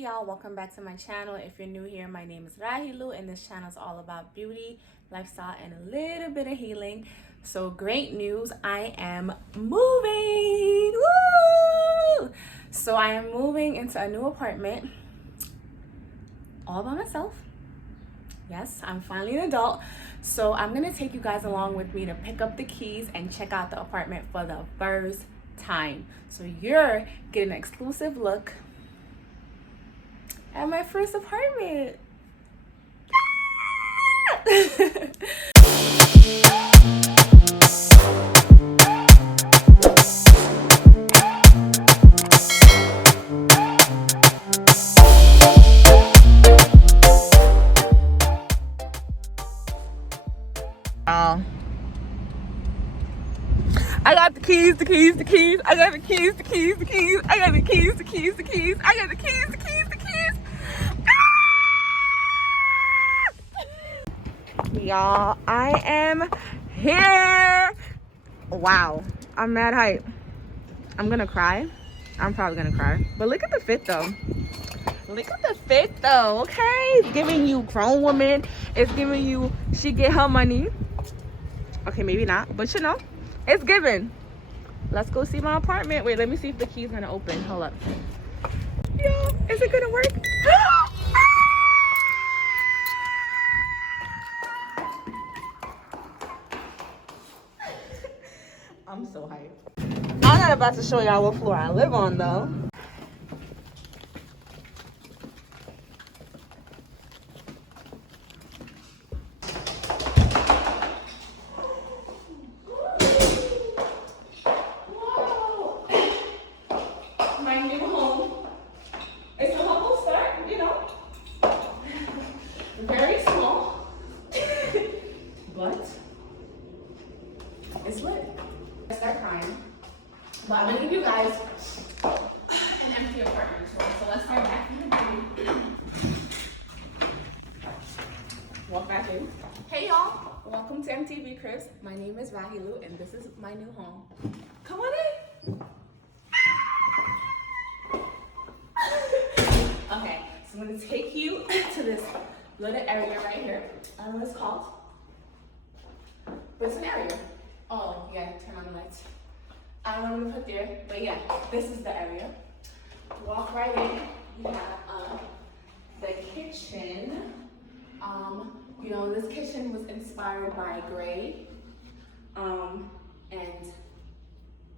Hey y'all, welcome back to my channel. If you're new here, my name is Rahilu and this channel is all about beauty, lifestyle, and a little bit of healing. So great news, I am moving! Woo! So I am moving into a new apartment all by myself. Yes, I'm finally an adult. So I'm gonna take you guys along with me to pick up the keys and check out the apartment for the first time. So you're getting an exclusive look at my first apartment. I got the keys. I got the keys. I got the keys. I got the keys. Y'all, I am here. Wow, I'm mad hype. I'm gonna cry. I'm probably gonna cry. But look at the fit though. Okay? It's giving you grown woman. It's giving you she get her money. Okay, maybe not, but you know, it's given. Let's go see my apartment. Wait, let me see if the key's gonna open. Hold up. Yo, is it gonna work? I'm so hyped. I'm not about to show y'all what floor I live on though. My new home. It's a humble start, you know. Very small, but it's lit. I start crying, but I'm gonna give you guys an empty apartment tour. So let's start back from the beginning. Walk back in. Hey y'all, welcome to MTV Cribs. My name is Rahilu and this is my new home. Come on in. Okay, so I'm gonna take you to this little area right here. I don't know what it's called, but it's an area. Oh yeah, turn on the lights. I don't know what to put there, but yeah, this is the area. Walk right in. You have the kitchen. You know, this kitchen was inspired by gray and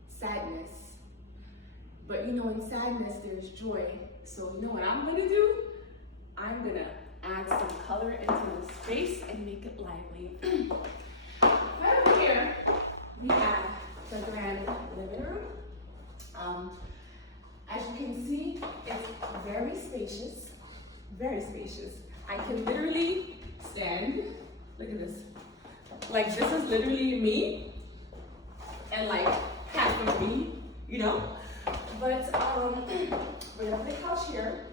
sadness. But you know, in sadness, there's joy. So you know what I'm gonna do? I'm gonna add some color into the space and make it lively. Right over here, we have the grand living room. As you can see, it's very spacious, very spacious. I can literally stand, look at this. Like this is literally me and like half of me, you know? But we're gonna put a couch here.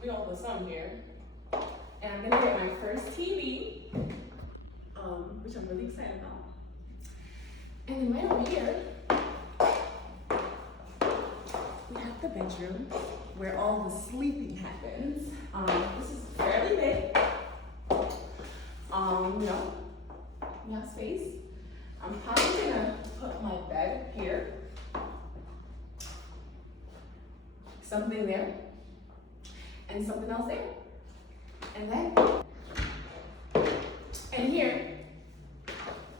We gonna put some here. And I'm gonna get my first TV, which I'm really excited about. And then right over here, we have the bedroom where all the sleeping happens. This is fairly big. You know, we have space. I'm probably gonna put my bed here. Something there. And something else there. And then, and here,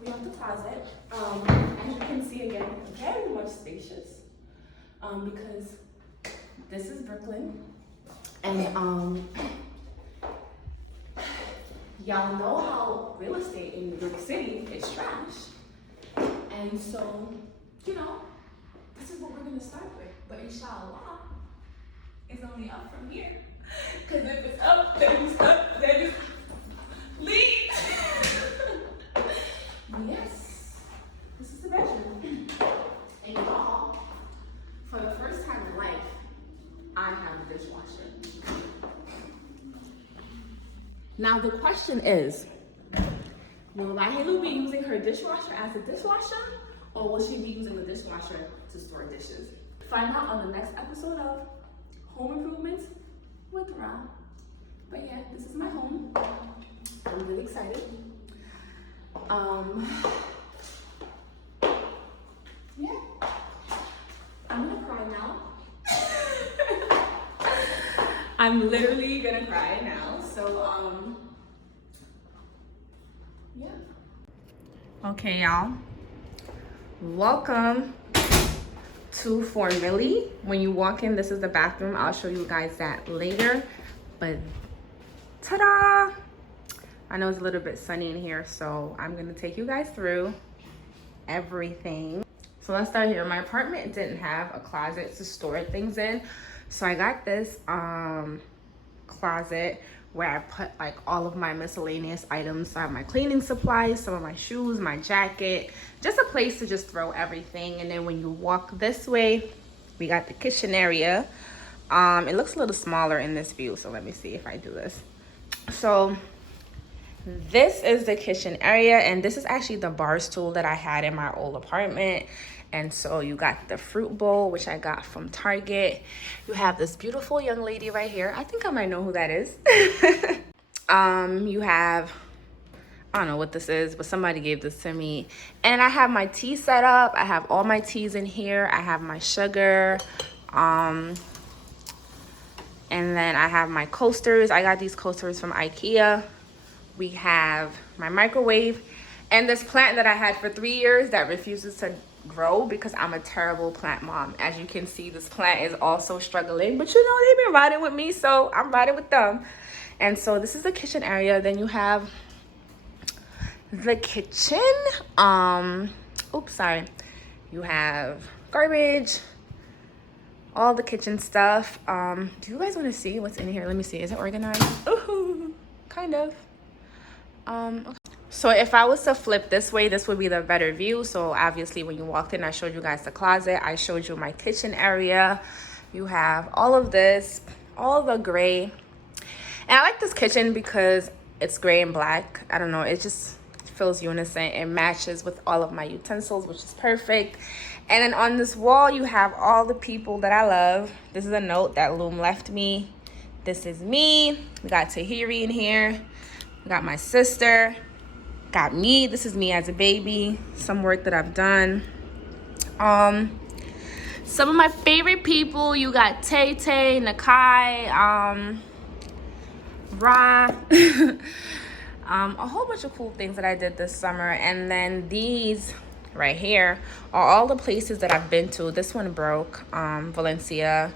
we have the closet. As you can see again, very much spacious. Because this is Brooklyn. And y'all know how real estate in New York City is trash. And so, you know, this is what we're gonna start with. But inshallah, it's only up from here. Cause if it's up, then it's up, then it's leave. Yes, this is the bedroom. And y'all, for the first time in life, I have a dishwasher. Now the question is, will Rahilu be using her dishwasher as a dishwasher, or will she be using the dishwasher to store dishes? find out on the next episode of Home Improvements with Ra. But yeah, this is my home. I'm really excited. Yeah, I'm gonna cry now. I'm literally gonna cry now. So yeah. Okay, y'all. Welcome to Fort Millie. When you walk in, this is the bathroom. I'll show you guys that later. But ta-da! I know it's a little bit sunny in here, so I'm gonna take you guys through everything. So let's start here. My apartment didn't have a closet to store things in, so I got this closet where I put like all of my miscellaneous items. So I have my cleaning supplies, some of my shoes, my jacket, just a place to just throw everything. And then when you walk this way, we got the kitchen area. It looks a little smaller in this view, so let me see if I do this. So this is the kitchen area, and this is actually the bar stool that I had in my old apartment. And so you got the fruit bowl, which I got from Target. You have this beautiful young lady right here. I think I might know who that is. You have, I don't know what this is, but somebody gave this to me. And I have my tea set up. I have all my teas in here. I have my sugar. And then I have my coasters. I got these coasters from IKEA. We have my microwave and this plant that I had for 3 years that refuses to grow because I'm a terrible plant mom. As you can see, this plant is also struggling, but you know, they've been riding with me, so I'm riding with them. And so this is the kitchen area. Then you have the kitchen. Oops, sorry. You have garbage, all the kitchen stuff. Do you guys want to see what's in here? Let me see. Is it organized? Ooh, kind of. Okay. So if I was to flip this way, this would be the better view. So obviously when you walked in, I showed you guys the closet. I showed you my kitchen area. You have all of this, all the gray. And I like this kitchen because it's gray and black. I don't know, it just feels unison. It matches with all of my utensils, which is perfect. And then on this wall, you have all the people that I love. This is a note that Loom left me. This is me. We got Tahiri in here. We got my sister. Got me. This is me as a baby. Some work that I've done. Some of my favorite people. You got Tay Tay, Nakai, Ra. A whole bunch of cool things that I did this summer. And then these right here are all the places that I've been to. This one broke. Valencia.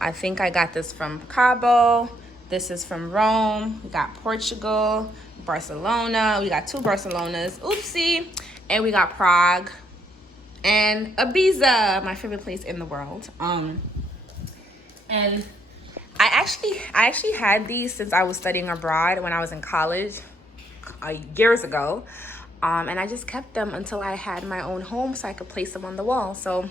I think I got this from Cabo. This is from Rome. We got Portugal, Barcelona. We got 2 Barcelonas. Oopsie. And we got Prague and Ibiza, my favorite place in the world. And I actually had these since I was studying abroad when I was in college years ago. And I just kept them until I had my own home so I could place them on the wall. So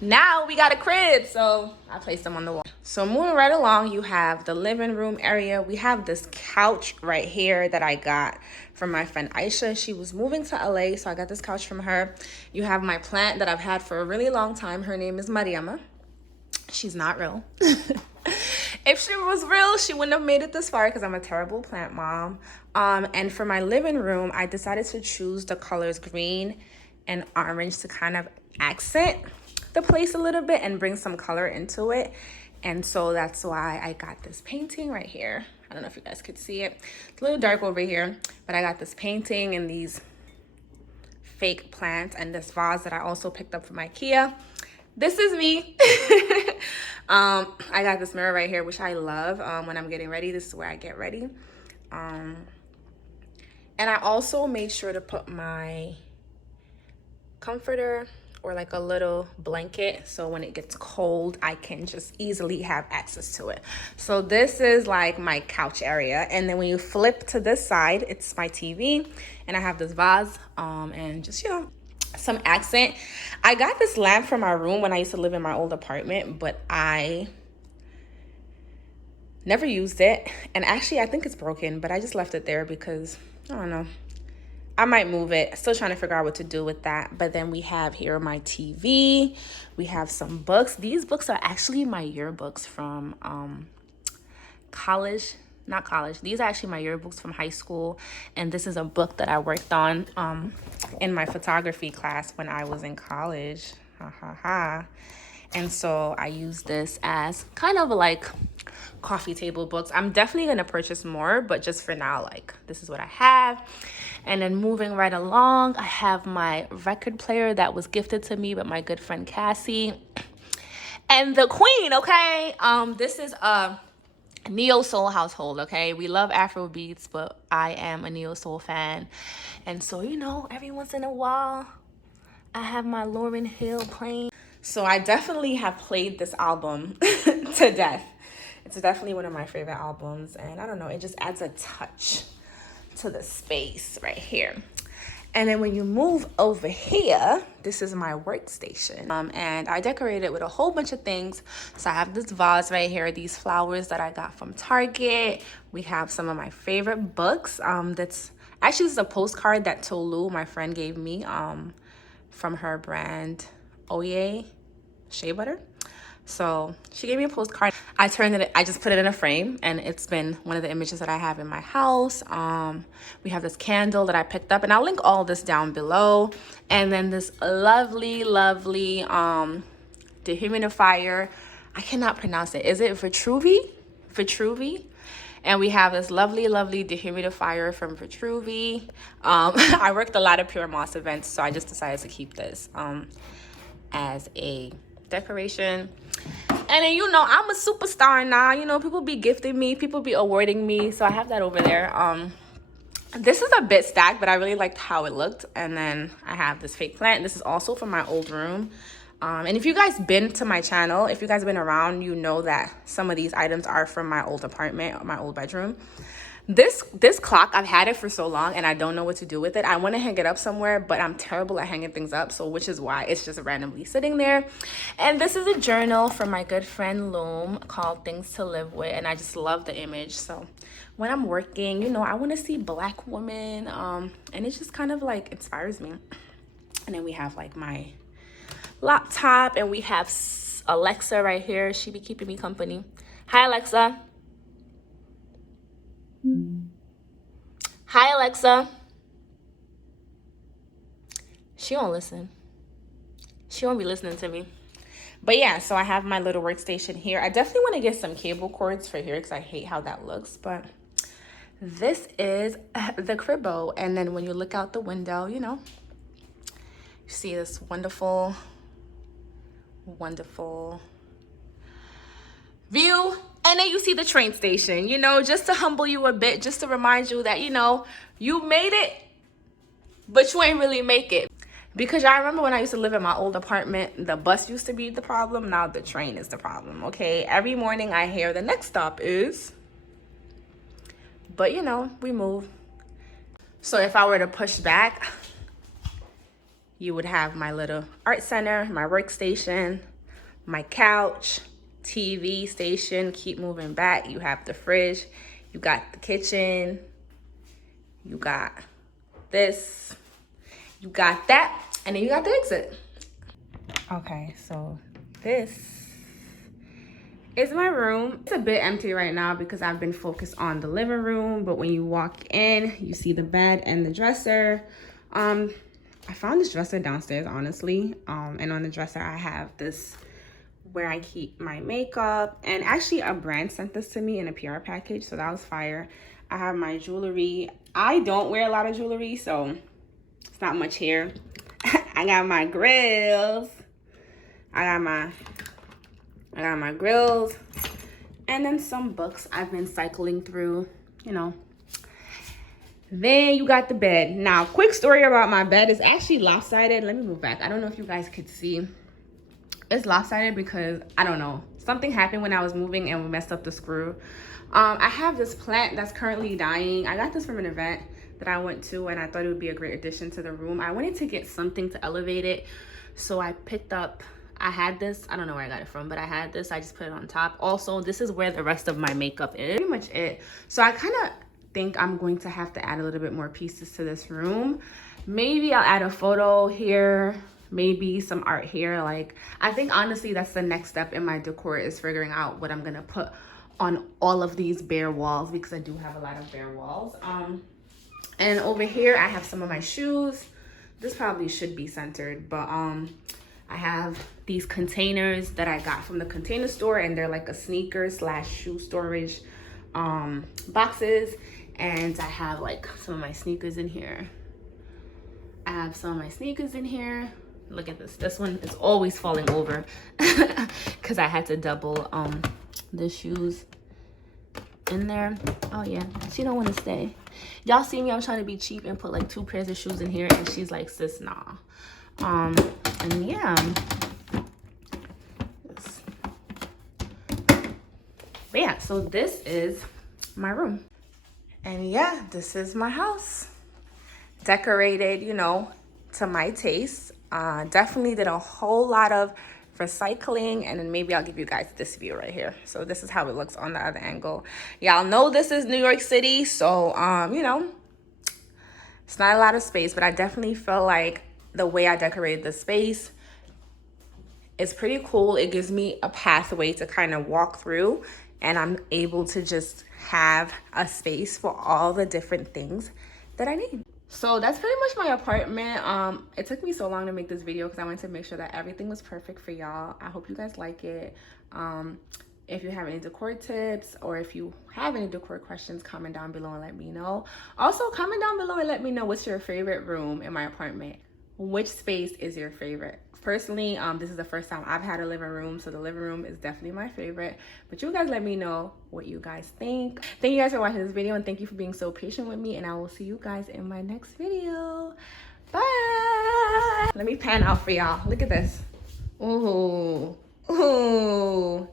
now we got a crib, so I placed them on the wall. So moving right along, you have the living room area. We have this couch right here that I got from my friend Aisha. She was moving to LA, so I got this couch from her. You have my plant that I've had for a really long time. Her name is Mariama. She's not real. If she was real, she wouldn't have made it this far because I'm a terrible plant mom. And for my living room, I decided to choose the colors green and orange to kind of accent the place a little bit and bring some color into it. And so that's why I got this painting right here. I don't know if you guys could see it. It's a little dark over here, but I got this painting and these fake plants and this vase that I also picked up from IKEA. This is me. I got this mirror right here, which I love when I'm getting ready. This is where I get ready. And I also made sure to put my comforter or like a little blanket so when it gets cold I can just easily have access to it. So this is like my couch area, and then when you flip to this side, it's my TV, and I have this vase and just, you know, some accent. I got this lamp from my room when I used to live in my old apartment, but I never used it, and actually I think it's broken, but I just left it there because I don't know, I might move it. Still trying to figure out what to do with that. But then we have here my TV. We have some books. These books are actually my yearbooks from college. Not college. These are actually my yearbooks from high school. And this is a book that I worked on in my photography class when I was in college. Ha ha ha. And so I use this as kind of like coffee table books. I'm definitely going to purchase more, but just for now, like, this is what I have. And then moving right along, I have my record player that was gifted to me by my good friend Cassie. And the queen, okay? This is a neo soul household, okay? We love Afro beats, but I am a neo soul fan. And so, you know, every once in a while, I have my Lauryn Hill playing. So I definitely have played this album to death. It's definitely one of my favorite albums. And I don't know, it just adds a touch to the space right here. And then when you move over here, this is my workstation. And I decorated it with a whole bunch of things. So I have this vase right here, these flowers that I got from Target. We have some of my favorite books. This is a postcard that Tolu, my friend, gave me from her brand Oye Shea Butter. So she gave me a postcard. I just put it in a frame, and it's been one of the images that I have in my house. We have this candle that I picked up, and I'll link all this down below. And then this lovely dehumidifier. I cannot pronounce it. Is it Vitruvi? And we have this lovely dehumidifier from Vitruvi. I worked a lot of Pure Moss events, so I just decided to keep this as a decoration. And then, you know, I'm a superstar now. You know, people be gifting me, people be awarding me. So I have that over there. This is a bit stacked, but I really liked how it looked. And then I have this fake plant. This is also from my old room. And if you guys been to my channel, if you guys been around, you know that some of these items are from my old apartment, my old bedroom. This clock, I've had it for so long and I don't know what to do with it. I want to hang it up somewhere, but I'm terrible at hanging things up, so which is why it's just randomly sitting there. And this is a journal from my good friend Loom called Things to Live With, and I just love the image. So when I'm working, you know, I want to see Black women, and it just kind of like inspires me. And then we have like my laptop, and we have Alexa right here. She be keeping me company. Hi, Alexa. Hi, Alexa. She won't listen. She won't be listening to me. But yeah, so I have my little workstation here. I definitely want to get some cable cords for here because I hate how that looks. But this is the cribbo. And then when you look out the window, you know, you see this wonderful view. And then you see the train station, you know, just to humble you a bit, just to remind you that, you know, you made it, but you ain't really make it. Because I remember when I used to live in my old apartment, the bus used to be the problem. Now the train is the problem, okay? Every morning I hear the next stop is, but you know, we move. So if I were to push back, you would have my little art center, my workstation, my couch, TV station. Keep moving back. You have the fridge, you got the kitchen, you got this, you got that, and then you got the exit. Okay, so this is my room. It's a bit empty right now because I've been focused on the living room, but when you walk in, you see the bed and the dresser. I found this dresser downstairs, honestly, and on the dresser I have this where I keep my makeup, and actually a brand sent this to me in a PR package, so that was fire. I have my jewelry. I don't wear a lot of jewelry, so it's not much here. I got my grills. I got my grills, and then some books I've been cycling through, you know. Then you got the bed. Now, quick story about my bed. It's actually lopsided. Let me move back. I don't know if you guys could see. It's lopsided because, I don't know, something happened when I was moving and we messed up the screw. I have this plant that's currently dying. I got this from an event that I went to, and I thought it would be a great addition to the room. I wanted to get something to elevate it, so I picked up, I had this, I don't know where I got it from, but I had this. I just put it on top. Also, this is where the rest of my makeup is. Pretty much it. So I kind of think I'm going to have to add a little bit more pieces to this room. Maybe I'll add a photo here, maybe some art here. Like, I think honestly that's the next step in my decor, is figuring out what I'm gonna put on all of these bare walls, because I do have a lot of bare walls. And over here I have some of my shoes. This probably should be centered, but I have these containers that I got from the Container Store, and they're like a sneaker / shoe storage boxes. And I have like some of my sneakers in here. I have some of my sneakers in here. Look at this. This one is always falling over because I had to double the shoes in there. Oh yeah, she don't want to stay. Y'all see me, I'm trying to be cheap and put like 2 pairs of shoes in here, and she's like, sis, nah. And yeah, but yeah, so this is my room. And yeah, this is my house. Decorated, you know, to my taste. Definitely did a whole lot of recycling, and then maybe I'll give you guys this view right here. So this is how it looks on the other angle. Y'all know this is New York City, so you know, it's not a lot of space, but I definitely feel like the way I decorated the space is pretty cool. It gives me a pathway to kind of walk through, and I'm able to just have a space for all the different things that I need. So that's pretty much my apartment. It took me so long to make this video because I wanted to make sure that everything was perfect for y'all. I hope you guys like it. If you have any decor tips, or if you have any decor questions, comment down below and let me know. Also, comment down below and let me know what's your favorite room in my apartment. Which space is your favorite? Personally, this is the first time I've had a living room, so the living room is definitely my favorite. But you guys let me know what you guys think. Thank you guys for watching this video, and thank you for being so patient with me, and I will see you guys in my next video. Bye. Let me pan out for y'all. Look at this. Ooh. Ooh.